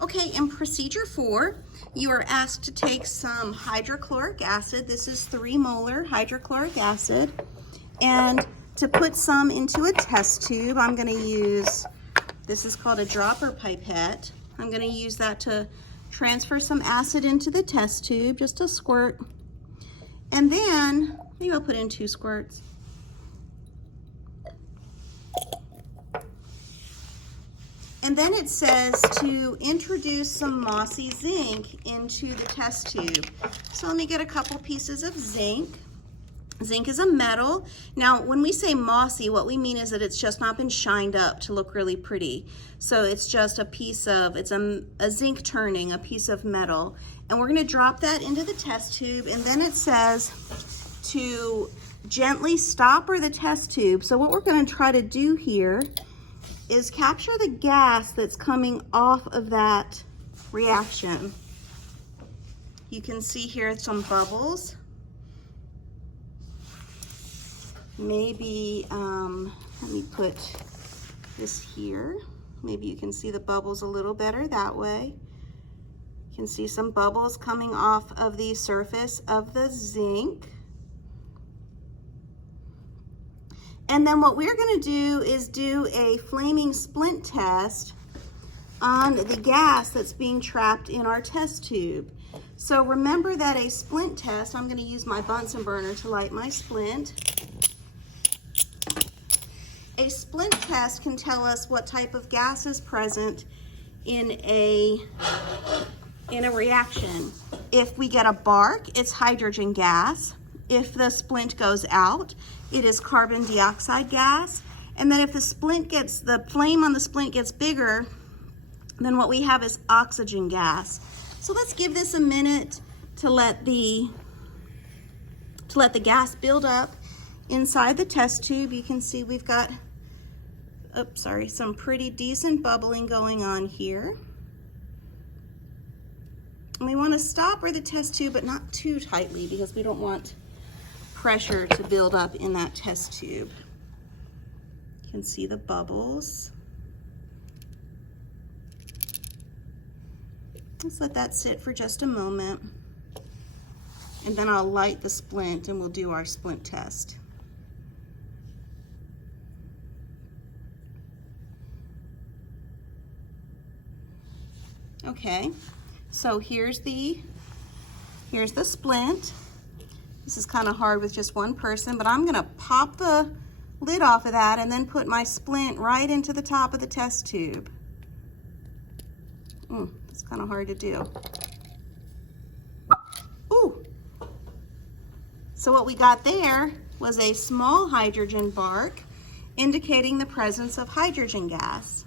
Okay, in procedure 4, you are asked to take some hydrochloric acid. This is 3 molar hydrochloric acid. And to put some into a test tube, I'm going to use, this is called a dropper pipette. I'm going to use that to transfer some acid into the test tube, just a squirt. And then, maybe I'll put in 2 squirts. And then it says to introduce some mossy zinc into the test tube. So let me get a couple pieces of zinc. Zinc is a metal. Now, when we say mossy, what we mean is that it's just not been shined up to look really pretty. So it's just a piece of, it's a zinc turning, a piece of metal. And we're gonna drop that into the test tube, and then it says to gently stopper the test tube. So what we're gonna try to do here is capture the gas that's coming off of that reaction. You can see here some bubbles. Maybe, let me put this here. Maybe you can see the bubbles a little better that way. You can see some bubbles coming off of the surface of the zinc. And then what we're going to do is do a flaming splint test on the gas that's being trapped in our test tube. So remember that a splint test, I'm going to use my Bunsen burner to light my splint. A splint test can tell us what type of gas is present in a reaction. If we get a bark, it's hydrogen gas. If the splint goes out, it is carbon dioxide gas. And then if the flame on the splint gets bigger, then what we have is oxygen gas. So let's give this a minute to let the gas build up inside the test tube. You can see we've got, some pretty decent bubbling going on here. And we want to stopper the test tube, but not too tightly because we don't want pressure to build up in that test tube. You can see the bubbles. Let's let that sit for just a moment. And then I'll light the splint and we'll do our splint test. Okay, so here's the splint. This is kind of hard with just one person, but I'm gonna pop the lid off of that and then put my splint right into the top of the test tube. It's kind of hard to do. Ooh! So what we got there was a small hydrogen bark indicating the presence of hydrogen gas.